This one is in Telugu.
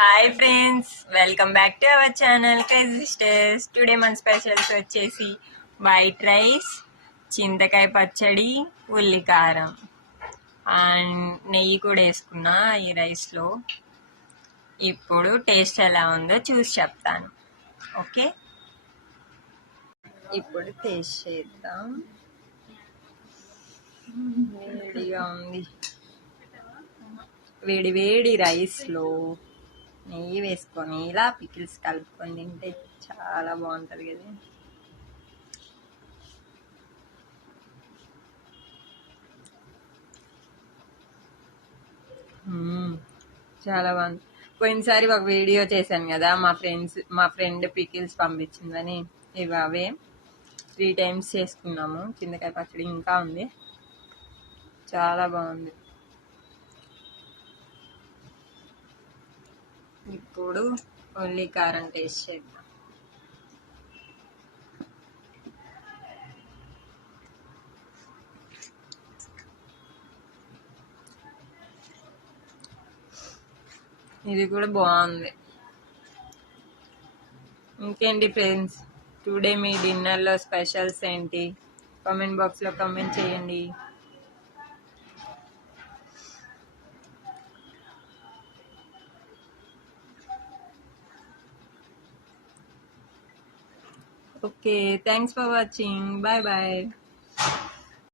Hi friends, welcome back to our channel crazy sisters. Today మన స్పెషల్స్ వచ్చేసి వైట్ రైస్, చింతకాయ పచ్చడి, ఉల్లికారం అండ్ నెయ్యి కూడా వేసుకున్నా ఈ రైస్లో. ఇప్పుడు టేస్ట్ ఎలా ఉందో చూసి చెప్తాను. ఓకే, ఇప్పుడు టేస్ట్ చేద్దాం. వేడిగా ఉంది. వేడి వేడి రైస్లో నెయ్యి వేసుకొని ఇలా పికిల్స్ కలుపుకొని తింటే చాలా బాగుంటుంది కదా. చాలా బాగుంది. పోయినసారి ఒక వీడియో చేశాను కదా, మా ఫ్రెండ్ పికిల్స్ పంపించిందని. ఇవి అవే 3 times చేసుకున్నాము. చింతకాయ పచ్చడి ఇంకా ఉంది, చాలా బాగుంది. ఇప్పుడు ఉల్లికారం టేస్ట్ చేద్దాం. ఇది కూడా బాగుంది. ఇంకేంటి ఫ్రెండ్స్, టుడే మీ డిన్నర్లో స్పెషల్స్ ఏంటి? కామెంట్ బాక్స్లో కామెంట్ చేయండి. Okay, thanks for watching. Bye bye.